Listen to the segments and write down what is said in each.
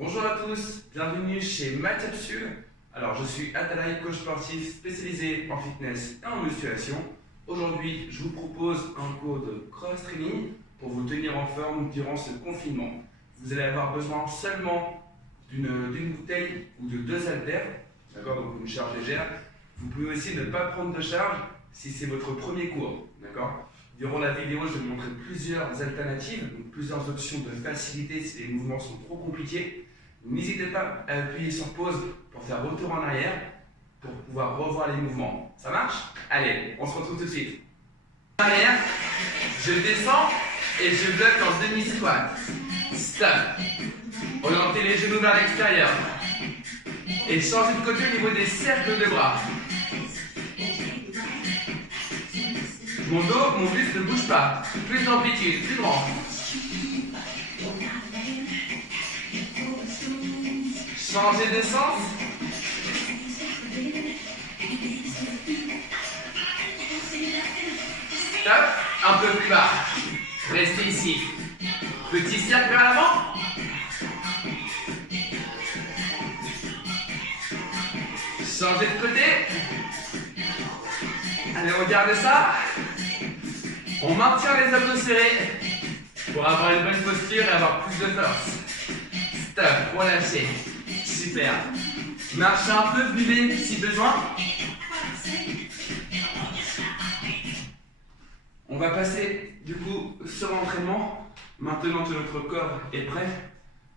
Bonjour à tous, bienvenue chez Matapsul. Alors je suis Atalay, coach sportif spécialisé en fitness et en musculation. Aujourd'hui, je vous propose un cours de cross-training pour vous tenir en forme durant ce confinement. Vous allez avoir besoin seulement d'une bouteille ou de 2 haltères, d'accord, donc une charge légère. Vous pouvez aussi ne pas prendre de charge si c'est votre premier cours, d'accord. Durant la vidéo, je vais vous montrer plusieurs alternatives, donc plusieurs options de facilité si les mouvements sont trop compliqués. N'hésitez pas à appuyer sur pause pour faire retour en arrière pour pouvoir revoir les mouvements. Ça marche? Allez, on se retrouve tout de suite. En arrière, je descends et je bloque en demi-squat. Stop. Orientez les genoux vers l'extérieur. Et changez de côté au niveau des cercles de bras. Mon dos, mon buste ne bouge pas. Plus d'amplitude, plus grand. Changez de sens. Stop. Un peu plus bas. Restez ici. Petit cercle vers l'avant. Changez de côté. Allez, regardez ça. On maintient les abdos serrés pour avoir une bonne posture et avoir plus de force. Stop, relâchez. Super. Marchez un peu, buvez si besoin. On va passer du coup sur l'entraînement. Maintenant que notre corps est prêt.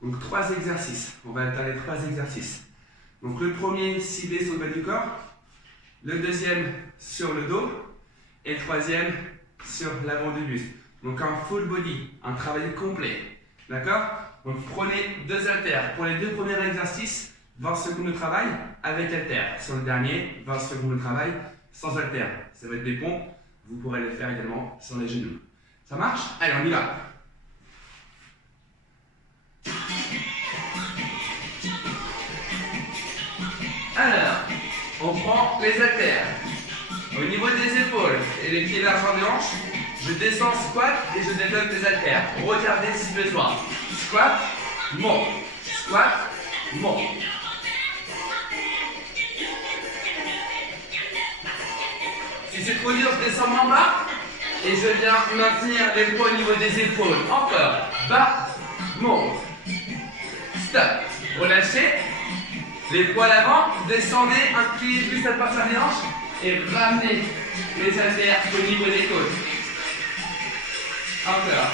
Donc 3 exercices. On va alterner 3 exercices. Donc le premier ciblé sur le bas du corps. Le deuxième sur le dos. Et le troisième sur l'avant du buste. Donc un full body, un travail complet. D'accord? Donc prenez 2 haltères. Pour les 2 premiers exercices, 20 secondes de travail avec haltères. Sur le dernier, 20 secondes de travail sans haltères. Ça va être des pompes. Vous pourrez le faire également sur les genoux. Ça marche? Allez, on y va. Alors, on prend les haltères. Au niveau des épaules et les pieds largeur des hanches, je descends squat et je développe les haltères. Regardez si besoin. Squat, monte. Squat, monte. Si c'est trop dur, je descends moins bas et je viens maintenir les poids au niveau des épaules. Encore. Bas, monte. Stop. Relâchez. Les poids à l'avant, descendez, inclinez plus à partir des hanches et ramenez les haltères au niveau des côtes. Encore.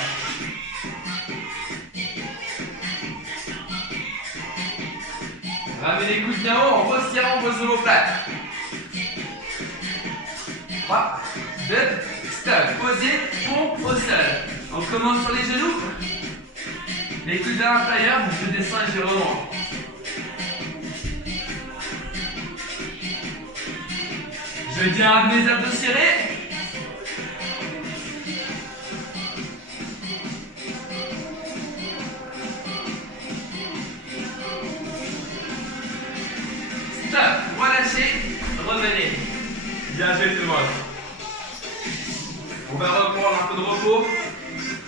Ramenez les coudes bien haut en resserrant vos omoplates. 3, 2, stop. Posez, pompe au sol. On commence sur les genoux. Les coudes à l'intérieur, je descends et je remonte. Je garde mes abdos serrés. Stop, relâchez, revenez. Bien joué tout le monde. On va reprendre un peu de repos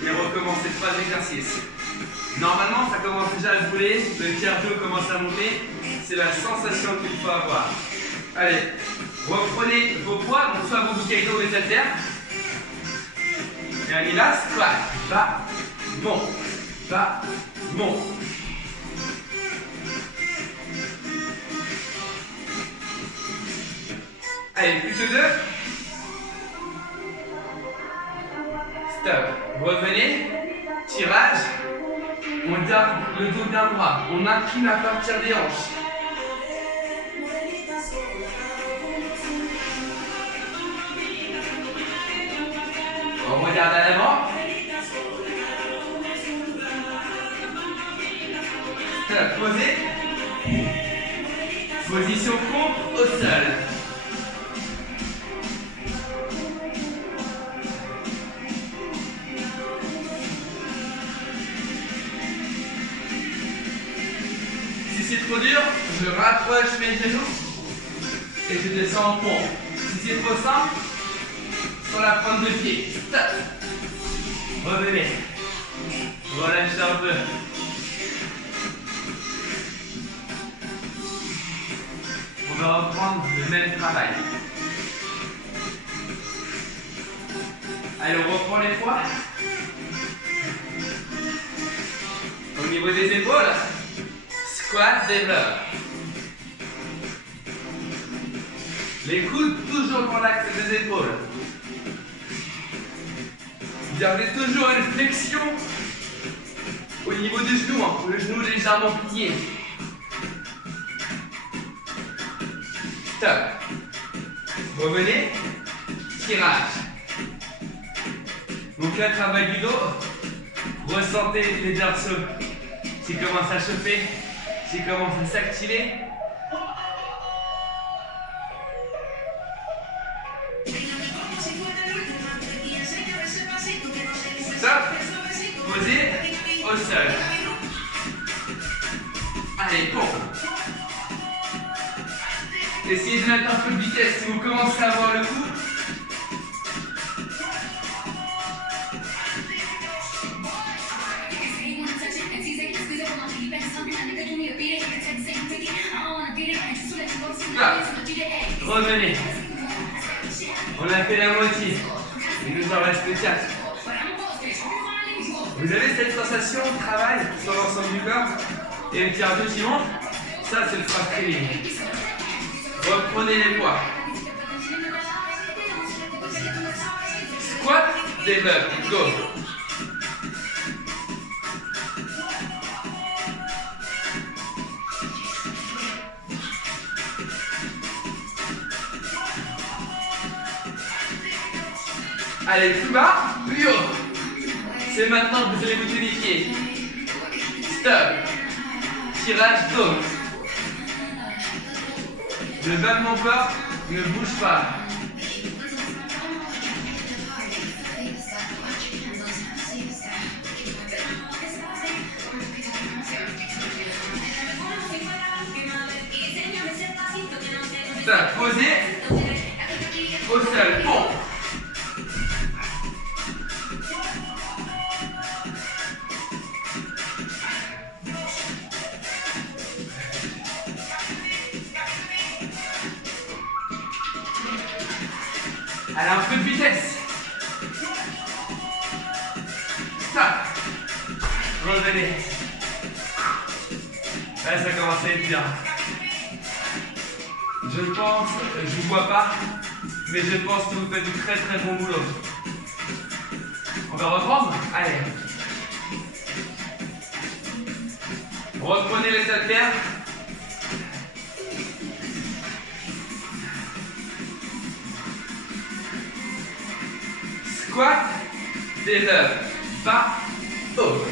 et recommencer 3 exercices. Normalement, ça commence déjà à bouler, le cardio commence à monter. C'est la sensation qu'il faut avoir. Allez. Reprenez vos poids, donc soit vos bouteilles d'eau et les haltères. Et allez là, squat. Bas, monte. Bas, monte. Allez, plus que 2. Stop. Revenez. Tirage. On garde le dos bien droit. On incline à partir des hanches. On regarde à l'avant. Stop, posez. Position pompe au sol. Si c'est trop dur, je rapproche mes genoux et je descends en pompe. Si c'est trop simple, sur la pointe de pied. Stop. Revenez. Relâchez un peu. On va reprendre le même travail. Allez, on reprend les poids. Au niveau des épaules, squat, développe. Les coudes toujours dans l'axe des épaules. Gardez toujours une flexion au niveau du genou, hein. Le genou légèrement plié. Stop. Revenez. Tirage. Donc là, travail du dos. Ressentez les dorsaux qui commencent à chauffer, qui commencent à s'activer. Stop. Posez au sol. Allez, bon. Essayez de mettre un peu de vitesse si vous commencez à avoir le coup. Là. Revenez. On a fait la moitié. Il nous en reste 4. Vous avez cette sensation de travail sur l'ensemble du corps et le tiers deux qui monte. Ça, c'est le cross training. Reprenez les poids. Squat, développe, go. Allez, plus bas, plus haut. C'est maintenant que vous allez vous tonifier. Stop. Tirage, go. Le bas de mon corps ne bouge pas. Stop. Posez. Au sol. Bon. Allez, un peu de vitesse. Stop. Revenez. Là, ça commence à être bien. Je pense, je ne vous vois pas, mais je pense que vous faites du très très bon boulot. On va reprendre. Allez. Reprenez les haltères. Squat, développe, bas, haut.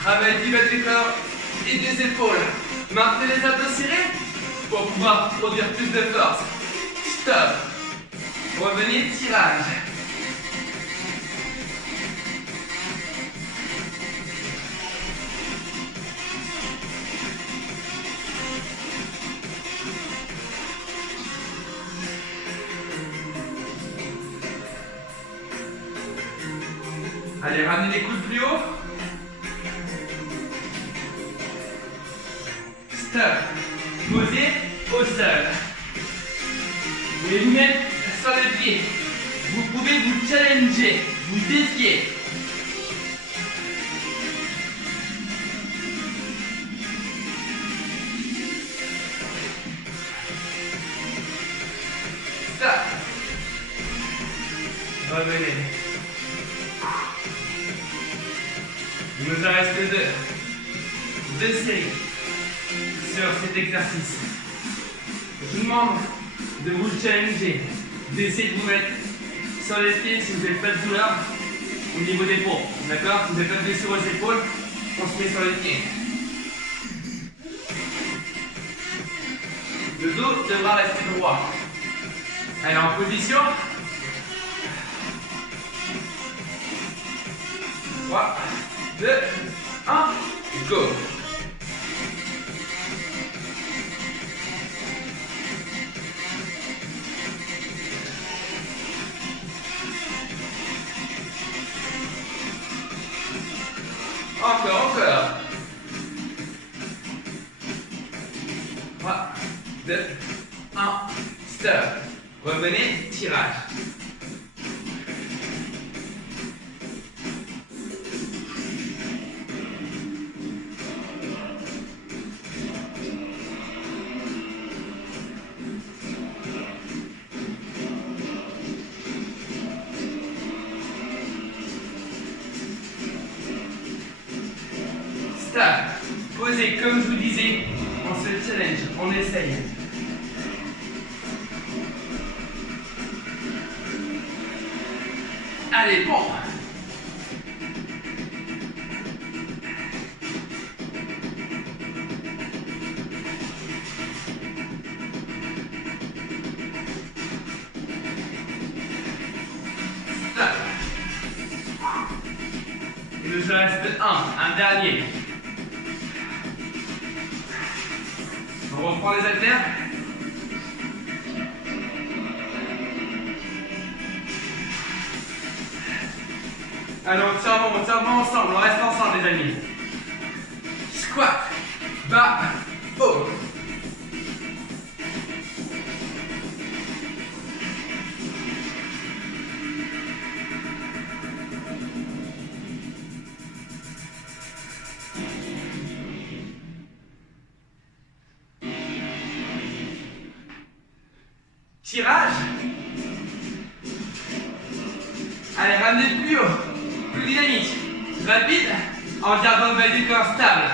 Travail du bas du corps et des épaules. Maintenez les abdos serrés pour pouvoir produire plus de force. Stop. Revenez, tirage. Allez, ramenez les coudes plus haut. Stop. Posez au sol. Vous voulez vous mettre sur le pied. Vous pouvez vous challenger, vous défier. Stop. Revenez. Il nous en reste deux séries sur cet exercice. Je vous demande de vous challenger, d'essayer de vous mettre sur les pieds si vous n'avez pas de douleur au niveau des pompes. D'accord? Si vous n'avez pas de blessure aux épaules, on se met sur les pieds. Le dos devra rester droit. Allez, en position. 3, 2, 1, go. Encore. 3, 2, 1, stop. Revenez, tirage. Stop. Posez comme je vous disais, on se challenge, on essaye. Allez, bon. Stop. Il nous reste un dernier. On reprend les haltères. Allez, on tire bon ensemble, on reste ensemble les amis. Squat, bas, haut. Tirage. Allez, ramenez plus haut, plus dynamique, rapide, en gardant le bas du corps stable.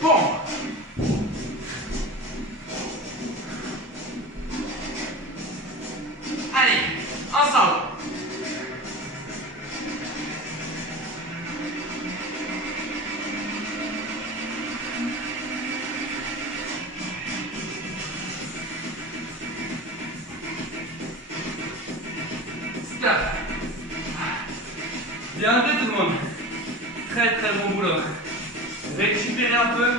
Bon. Allez, ensemble. Stop. Bien joué tout le monde. Très très bon boulot. Récupérez un peu.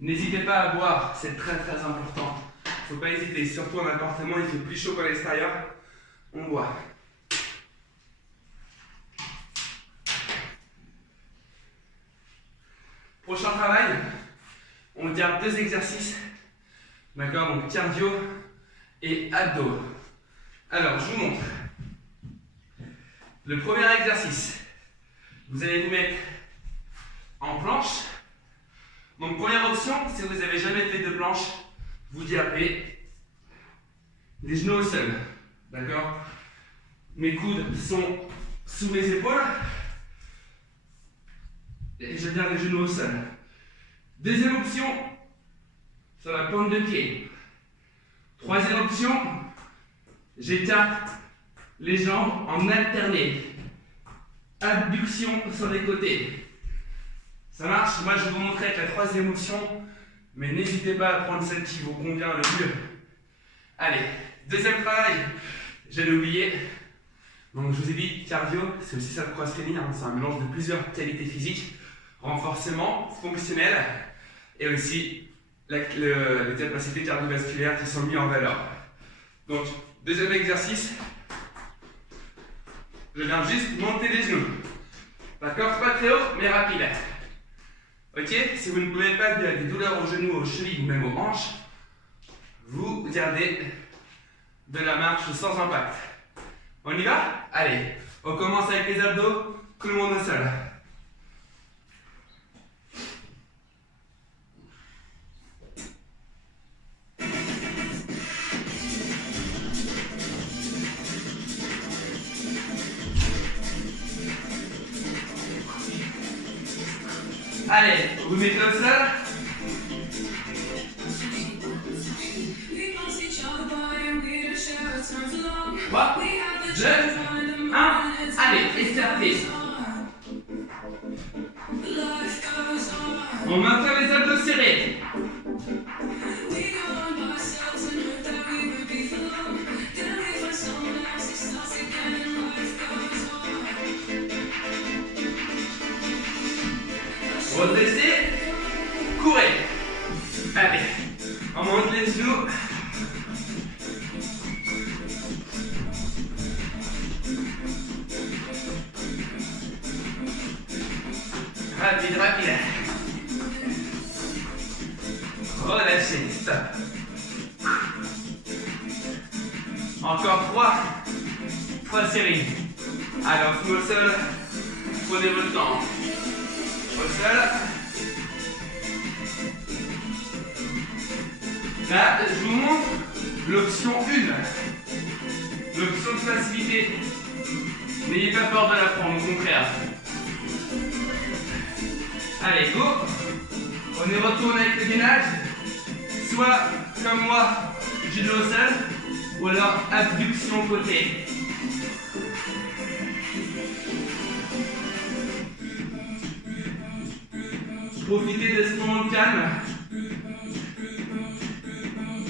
N'hésitez pas à boire, c'est très très important. Faut pas hésiter, surtout en appartement, il fait plus chaud qu'à l'extérieur. On boit. Prochain travail, on garde 2 exercices. D'accord, donc cardio et abdos. Alors, je vous montre. Le premier exercice, vous allez vous mettre en planche. Donc, première option, si vous n'avez jamais fait de planche, vous diapez les genoux au sol. D'accord? Mes coudes sont sous mes épaules. Et je garde les genoux au sol. Deuxième option, sur la pointe de pied. Troisième option, j'écarte les jambes en alterné. Abduction sur les côtés. Ça marche? Moi je vais vous montrer avec la troisième option, mais n'hésitez pas à prendre celle qui vous convient le mieux. Allez, deuxième travail, j'allais oublier. Donc je vous ai dit, cardio, c'est aussi ça le cross-training, hein, c'est un mélange de plusieurs qualités physiques, renforcement, fonctionnel, et aussi les capacités cardiovasculaires qui sont mises en valeur. Donc, deuxième exercice, je viens juste monter les genoux. D'accord? Pas très haut, mais rapide. Ok? Si vous ne pouvez pas, il y a des douleurs aux genoux, aux chevilles ou même aux hanches, vous gardez de la marche sans impact. On y va? Allez, on commence avec les abdos, tout le monde au sol. Allez, vous mettez au sol. 3, 2, 1. Allez, écartez. On maintient les abdos serrés. redressez, courez. Allez, on monte les genoux. Rapide, rapide. Relâchez, stop. Encore 3 séries. Alors, au sol, prenez votre temps. Au sol. Là, je vous montre l'option 1. L'option de facilité. N'ayez pas peur de la prendre, au contraire. Allez, go. On y retourne avec le gainage. Soit, comme moi, judo au sol, ou alors abduction côté. Profitez de ce moment de calme.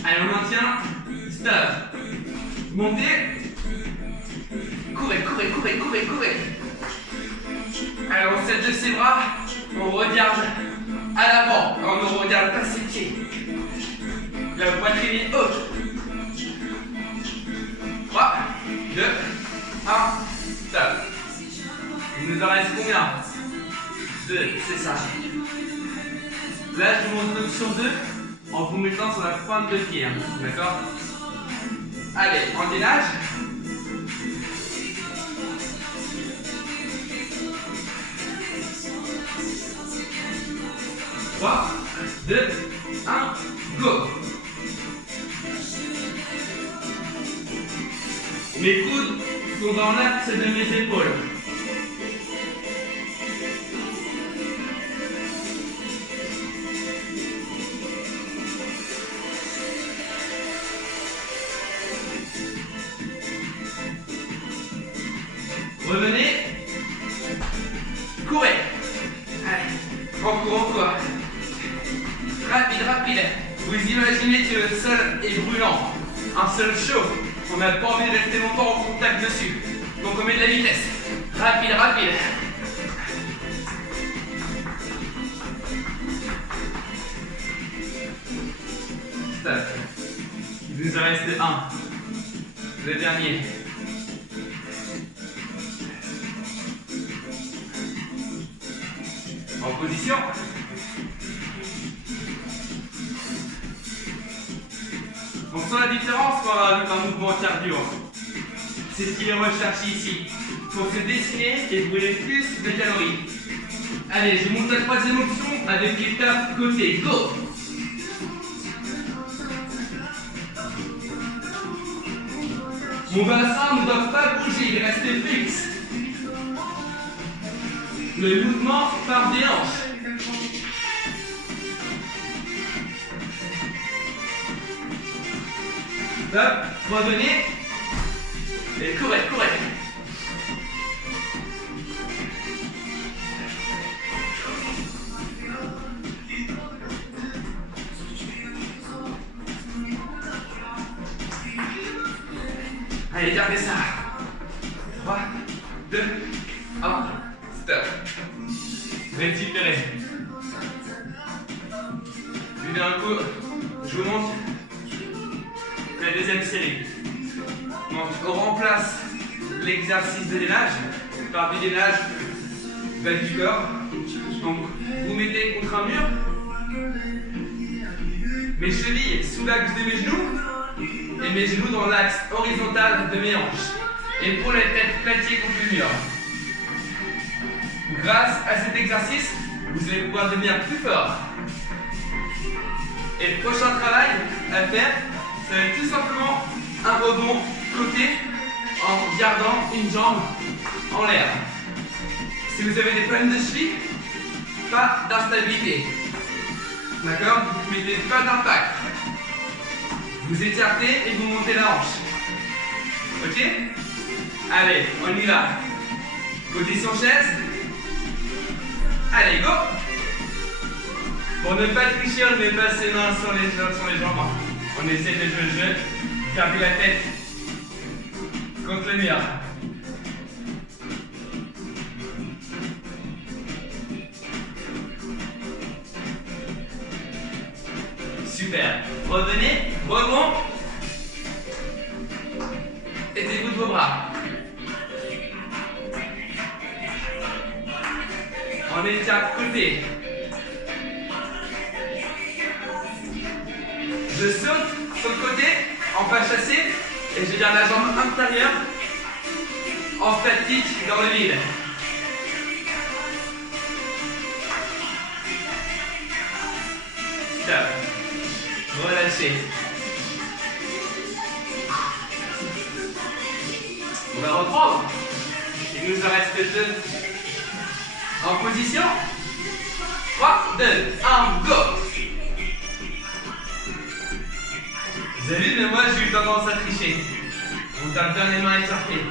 Allez, on maintient. Stop. Montez. Courez, courez, courez, courez, courez. Alors, on s'aide de ses bras. On regarde à l'avant. On ne regarde pas ses pieds. La poitrine est haute. 3, 2, 1, stop. Il nous en reste combien? 2, c'est ça. Là, je vous montre l'option 2 en vous mettant sur la pointe de pied. Hein. D'accord? Allez, en gainage. Trois, 2, 1, go! Mes coudes sont dans l'axe de mes épaules. Revenez. Courez. Allez, encore. Rapide, rapide. Vous imaginez que le sol est brûlant. Un sol chaud. On n'a pas envie de rester longtemps en contact dessus. Donc on met de la vitesse. Rapide, rapide. Stop. Il nous en reste un. Le dernier. En position. On sent la différence quand on a un mouvement cardio. C'est ce qu'il est recherché ici. Pour se dessiner et brûler plus de calories. Allez, je monte la troisième option avec l'étape côté. Go! Mon bassin ne doit pas bouger, il reste fixe. Le mouvement part des hanches. Hop, revenez. Et courez, courez. Allez, gardez ça. 3, 2, 1, stop. Récupérez. Puis d'un coup, je vous montre la deuxième série. Donc, on remplace l'exercice de gainage par du gainage bas du corps. Donc, vous mettez contre un mur. Mes chevilles sous l'axe de mes genoux. Et mes genoux dans l'axe horizontal de mes hanches. Épaules et tête plaquées contre le mur. Grâce à cet exercice, vous allez pouvoir devenir plus fort. Et le prochain travail à faire, ça va être tout simplement un rebond côté en gardant une jambe en l'air. Si vous avez des problèmes de cheville, pas d'instabilité. D'accord? Vous ne mettez pas d'impact. Vous écartez et vous montez la hanche. Ok? Allez, on y va. Position chaise. Allez, go! Pour ne pas tricher, on ne met pas ses mains sur les jambes. On essaie de jouer le jeu. Gardez la tête contre le mur. Super. Revenez, rebond. Aidez-vous de vos bras. On étire de côté. Je saute sur le côté en pas chassé et je garde la jambe intérieure en statique dans le vide. Stop. Relâchez. On va reprendre. Il nous en reste 2. En position. 3, 2, 1, go. Vous avez vu, mais moi j'ai eu tendance à tricher. On tape bien les mains écartées.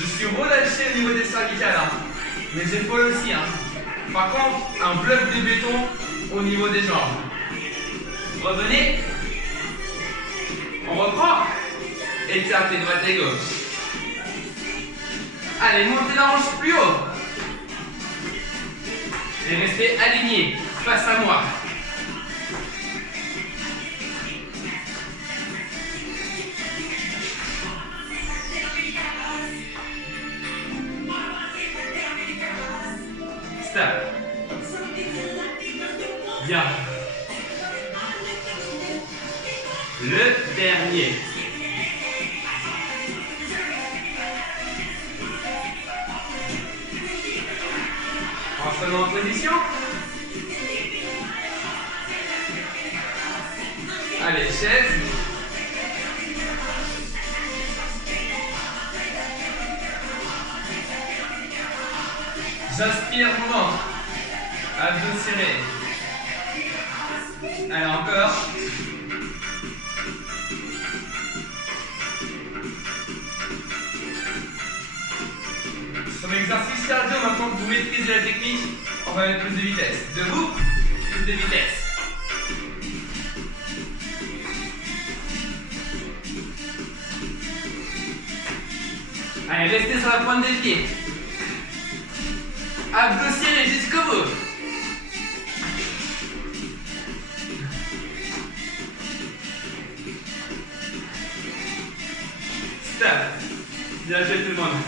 Je suis relâché au niveau des cervicales. Hein. Mes épaules aussi. Hein. Par contre, un bloc de béton au niveau des jambes. Revenez. On reprend. Écartez droite et gauche. Allez, montez la hanche plus haut. Et restez alignés face à moi. Stop. Bien. Le dernier. Ensemble en position. Allez, chaise. J'inspire mon ventre. Abdos serrés. Allez, encore. Sur l'exercice cardio, maintenant que vous maîtrisez la technique, on va mettre plus de vitesse. Debout, plus de vitesse. Allez, restez sur la pointe des pieds. Abdos serrés jusqu'au bout. Stop. Bien joué tout le monde.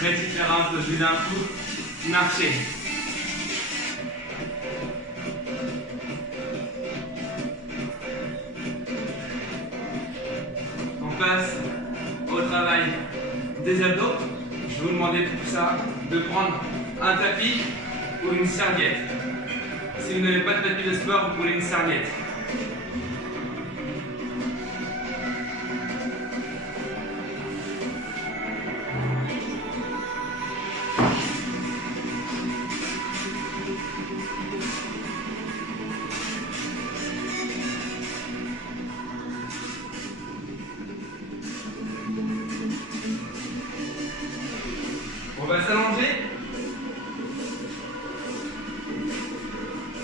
Récupérance, je vais d'un coup marcher. On passe au travail des abdos. Je vais vous demander pour ça de prendre un tapis ou une serviette. Si vous n'avez pas de tapis de sport, vous prenez une serviette. On va s'allonger.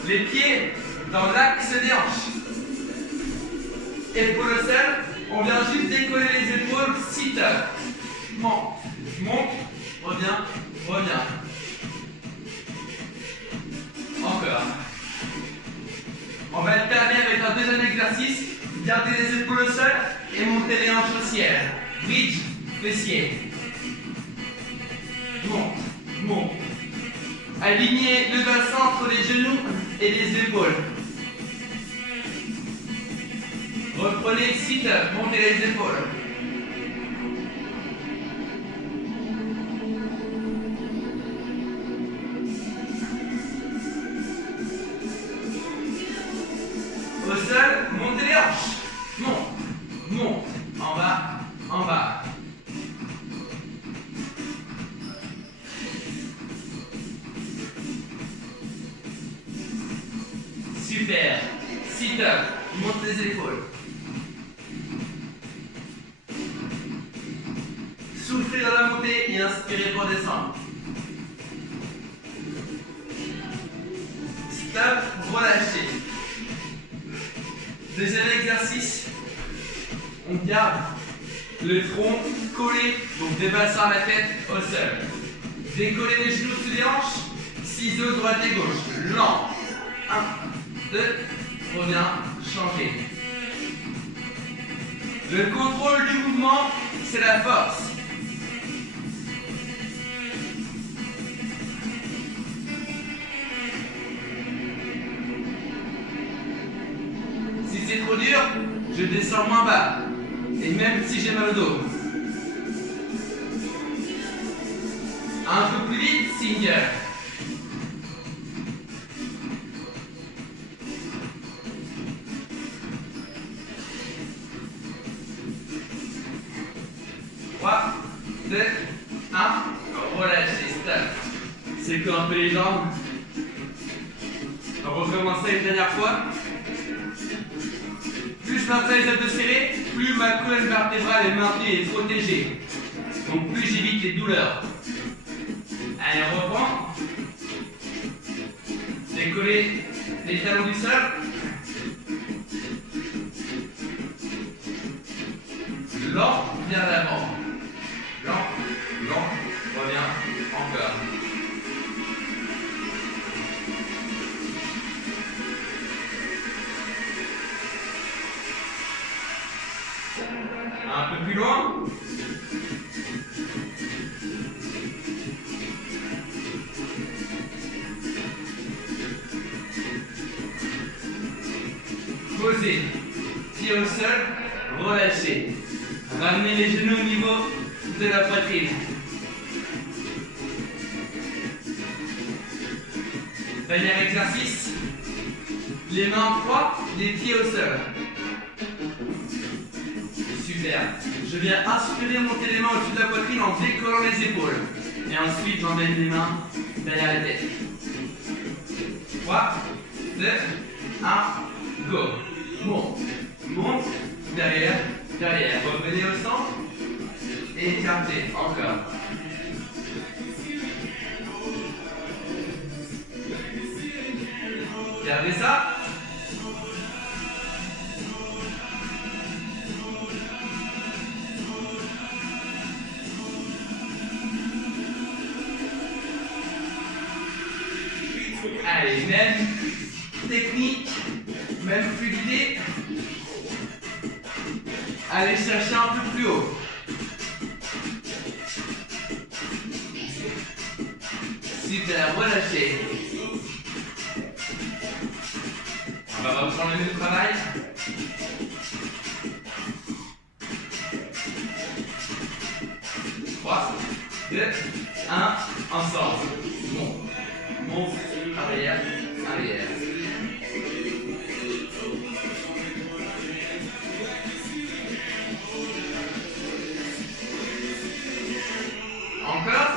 Les pieds dans l'axe des hanches. Épaules au sol. On vient juste décoller les épaules. Sit-up. Monte, monte, reviens, reviens. Encore. On va alterner avec un deuxième exercice. Gardez les épaules au sol et montez les hanches au ciel. Bridge, fessier. Monte, monte. Alignez le bassin entre les genoux et les épaules. Reprenez sit-up, montez les épaules. Au sol, montez les hanches. Monte, monte. En bas, en bas. Super. Sit-up. Monte les épaules. Soufflez dans la montée et inspirez pour descendre. Stop. Relâchez. Deuxième exercice. On garde le front collé, donc des bassins à la tête au sol. Décollez les genoux sous les hanches. Ciseaux droite et gauche. Lent. 1, 2. Reviens. Changez. Le contrôle du mouvement, c'est la force. Si c'est trop dur, je descends moins bas. Et même si j'ai mal au dos. Un peu plus vite, single. Trois, 2, 1. Relâchez, stop. Secouez un peu les jambes. On recommence ça une dernière fois. Plus je maintiens les abdos serrés, plus ma colonne vertébrale est maintenue et protégée. Donc plus j'évite les douleurs. Allez, on reprend. Décollez les talons du sol. Lent vers l'avant. Lent, lent, reviens, encore. Un peu plus loin. Posez, pied au sol, relâchez. Ramenez les genoux au niveau de la poitrine. Dernier exercice. Les mains en croix, les pieds au sol. Super. Je viens inspirer, monter les mains au-dessus de la poitrine en décollant les épaules. Et ensuite, j'emmène les mains derrière la tête. 3, 2, 1, go. Monte, monte, derrière, derrière. Revenez au centre. Et écartez, encore. Gardez ça. Allez, même technique, même fluidité. Allez chercher un peu plus haut. Super, relâchez. On va reprendre le même travail. Trois, 2, 1, ensemble. Monte, arrière, arrière. Encore.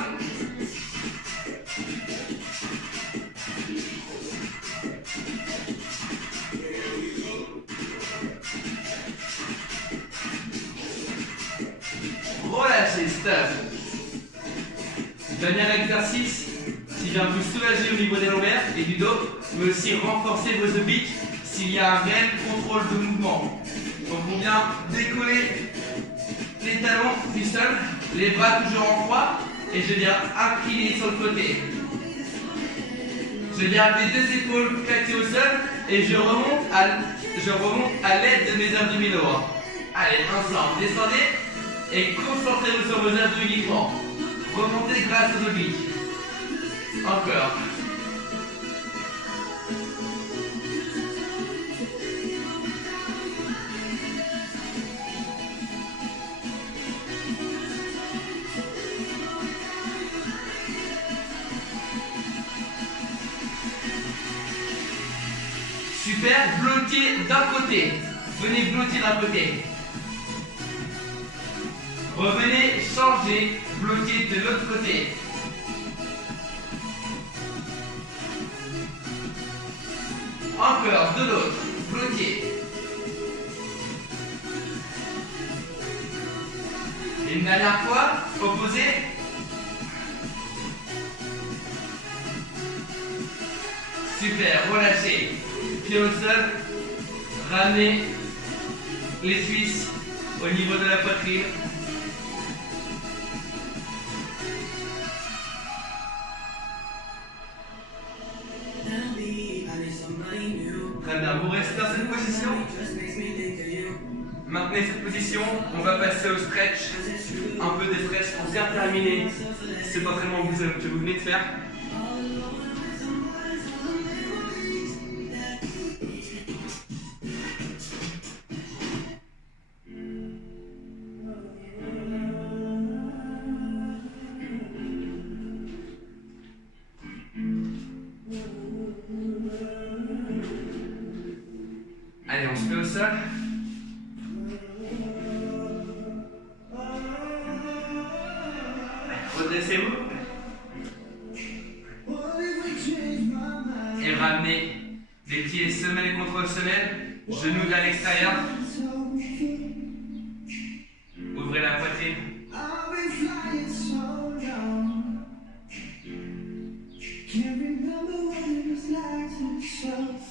Relâchez, stop. Dernier exercice qui vient vous soulager au niveau des lombaires et du dos, mais aussi renforcer vos obliques s'il y a un réel contrôle de mouvement. Donc on vient décoller les talons du sol, les bras toujours en croix, et je viens incliner sur le côté. Je garde les deux épaules plaquées au sol et je remonte à l'aide de mes abdominaux. Allez, ensemble, descendez et concentrez-vous sur vos abdos uniquement. Remontez grâce aux obliques. Encore. Super, bloquez d'un côté. Venez bloquer d'un côté. Revenez, changez, bloquez de l'autre côté. Encore, de l'autre, bloquez. Une dernière fois, opposé. Super, relâchez. Pied au sol, ramenez les cuisses au niveau de la poitrine. Très bien, vous restez dans cette position. Maintenez cette position, on va passer au stretch, un peu des stretch pour bien terminer cet entraînement que vous venez de faire. Allez, on se met au sol. Redressez-vous. Et ramenez les pieds semelle contre semelle, genoux vers l'extérieur. Ouvrez la poitrine.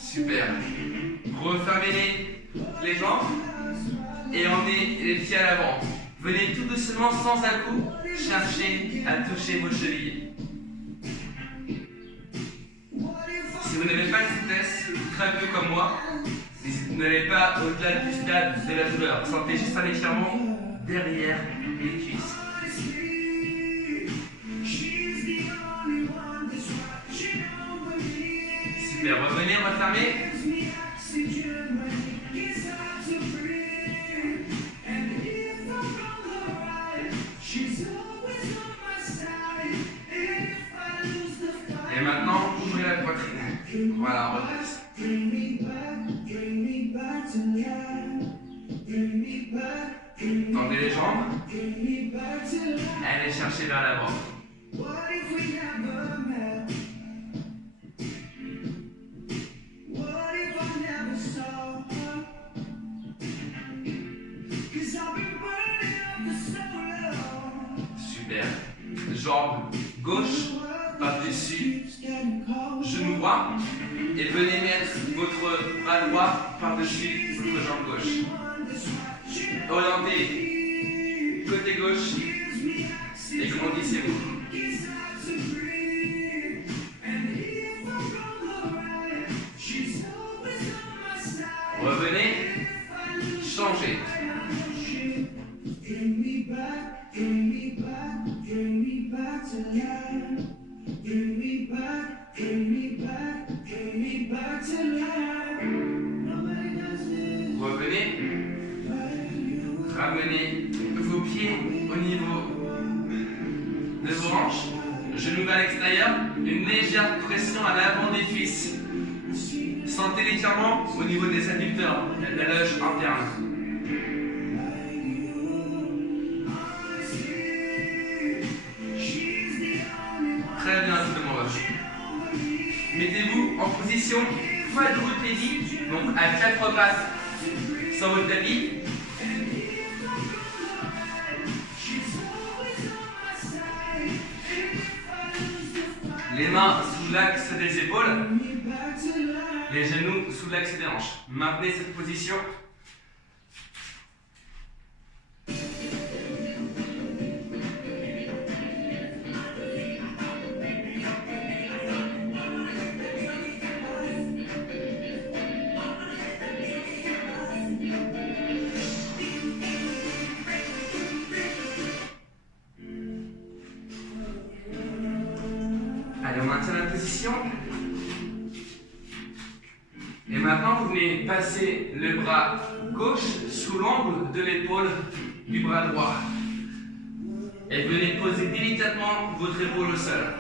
Super. Refermez les jambes et emmenez les pieds à l'avant. Venez tout doucement, sans un coup, chercher à toucher vos chevilles. Si vous n'avez pas de souplesse, très peu comme moi, n'allez pas au-delà du stade de la douleur. Sentez juste un étirement derrière les cuisses. Super, revenez, refermez. Et maintenant, ouvrez la poitrine. Voilà, on redresse. Tendez les jambes. Allez chercher vers l'avant. Super. Jambe gauche par-dessus genou droit. Et venez mettre votre bras droit par-dessus votre jambe gauche. Orientez côté gauche et grandissez-vous. Revenez, changez. Revenez, ramenez vos pieds au niveau de vos hanches, genoux vers l'extérieur, une légère pression à l'avant des cuisses. Sentez l'étirement au niveau des adducteurs, de la loge interne. Très bien, tout le monde. Mettez-vous en position quadrupédie, donc à 4 pattes sur votre tapis. Les mains sous l'axe des épaules, les genoux sous l'axe des hanches. Maintenez cette position. Allez, on maintient la position. Et maintenant, vous venez passer le bras gauche sous l'angle de l'épaule du bras droit. Et venez poser délicatement votre épaule au sol.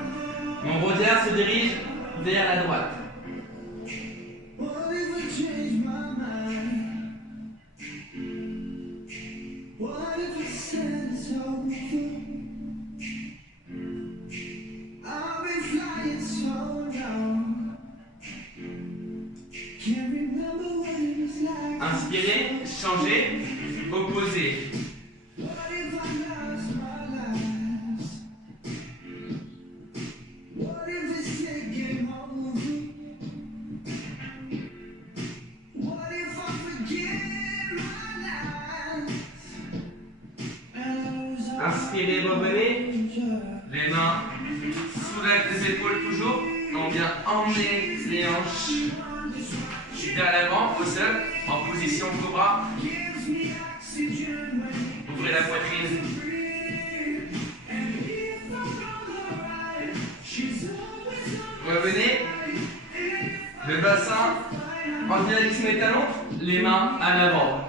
Mon regard se dirige vers la droite. Inspirez, changez, opposez. Inspirez, revenez. Les mains sous l'axe des épaules toujours. Donc bien emmener les hanches vers l'avant, au sol, en position cobra. Ouvrez la poitrine. Revenez. Le bassin en direction des talons, les mains à l'avant.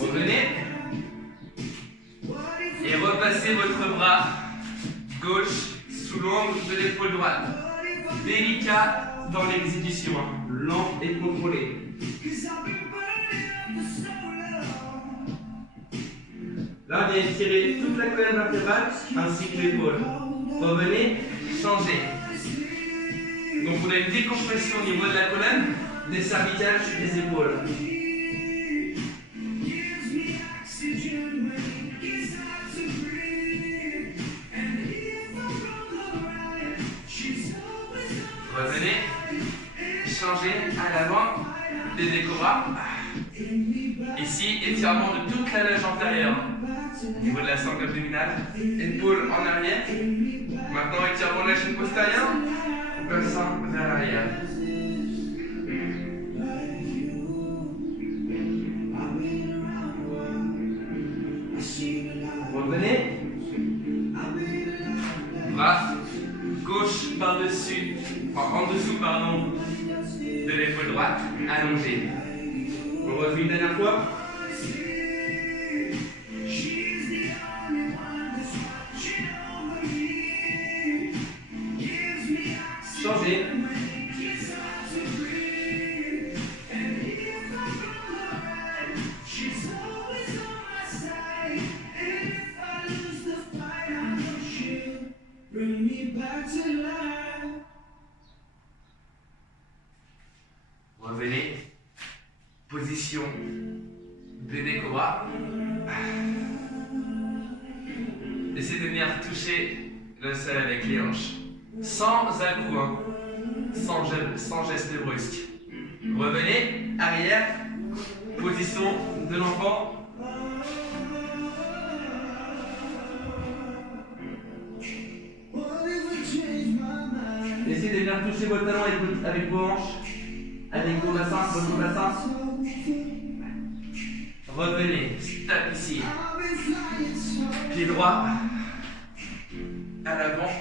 Revenez. Et repassez votre bras gauche sous l'ombre de l'épaule droite. Délicat dans l'exécution, lent et contrôlé. Là, bien étirer toute la colonne vertébrale ainsi que l'épaule. Revenez, changez. Donc on a une décompression au niveau de la colonne, des cervicales, des épaules. Revenez, changez à l'avant, des cobras. Ici, étirement de toute la loge antérieure. Au niveau de la sangle abdominale, épaules en arrière. Maintenant, étirement de la chaîne postérieure, bassin vers l'arrière. Revenez. Bras gauche par-dessus, en dessous, pardon, de l'épaule droite, allongé. On refait une dernière fois. Changez. Revenez. Position bébé cobra. Essayez de venir toucher le sol avec les hanches. Sans à-coup, hein. Sans geste brusque. Revenez, arrière, position de l'enfant. Essayez de venir toucher vos talons avec vos hanches, avec vos bassins, votre bassin. Revenez, stop ici. Pied droit à l'avant.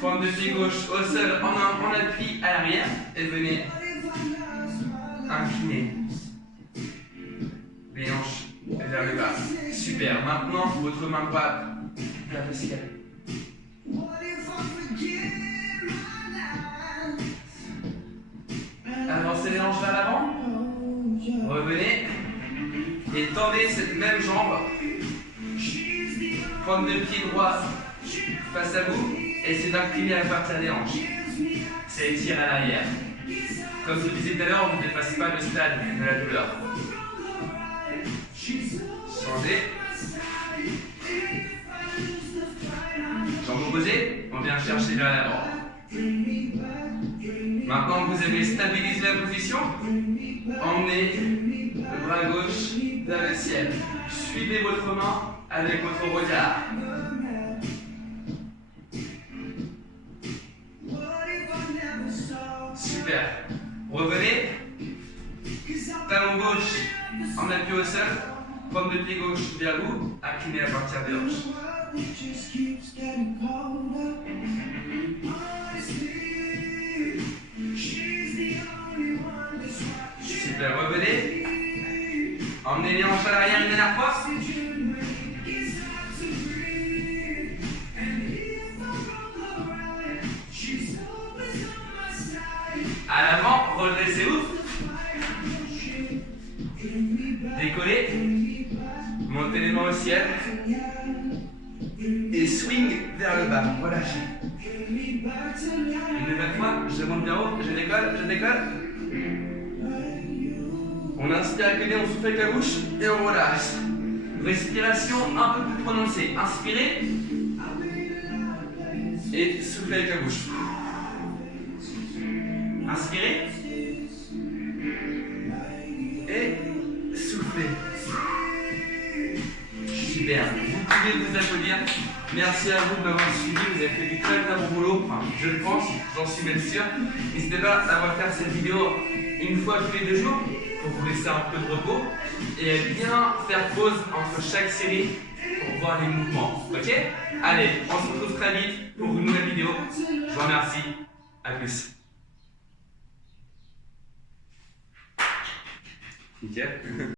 Pointe de pied gauche au sol en appui à l'arrière. Et venez incliner les hanches vers le bas. Super. Maintenant, votre main droite vers le ciel. Avancez les hanches vers l'avant. Revenez. Et tendez cette même jambe. Pointe de pied droit face à vous. Essayez d'incliner à partir des hanches. C'est étirer à l'arrière. Comme je vous disais tout à l'heure, on ne dépasse pas le stade de la douleur. Changez. Jambes opposées, on vient chercher vers l'avant. Maintenant que vous avez stabilisé la position, emmenez le bras gauche vers le ciel. Suivez votre main avec votre regard. Super. Revenez. Talon gauche en appui au sol. Pointe de pied gauche vers vous. Inclinez à partir des hanches. Super. Revenez. Emmenez les hanches à l'arrière une dernière fois. À l'avant, redressez-vous. Décollez. Montez les mains au ciel. Et swing vers le bas. Relâchez. Une nouvelle fois, je monte bien haut. Je décolle. On inspire avec le nez, on souffle avec la bouche et on relâche. Respiration un peu plus prononcée. Inspirez. Et soufflez avec la bouche. Inspirez. Et soufflez. Super, vous pouvez vous applaudir. Merci à vous de m'avoir suivi, vous avez fait du très très bon boulot, enfin je le pense, j'en suis même sûr. N'hésitez pas à refaire cette vidéo une fois tous les 2 jours pour vous laisser un peu de repos et bien faire pause entre chaque série pour voir les mouvements. Ok? Allez, on se retrouve très vite pour une nouvelle vidéo. Je vous remercie, à plus. Nickel.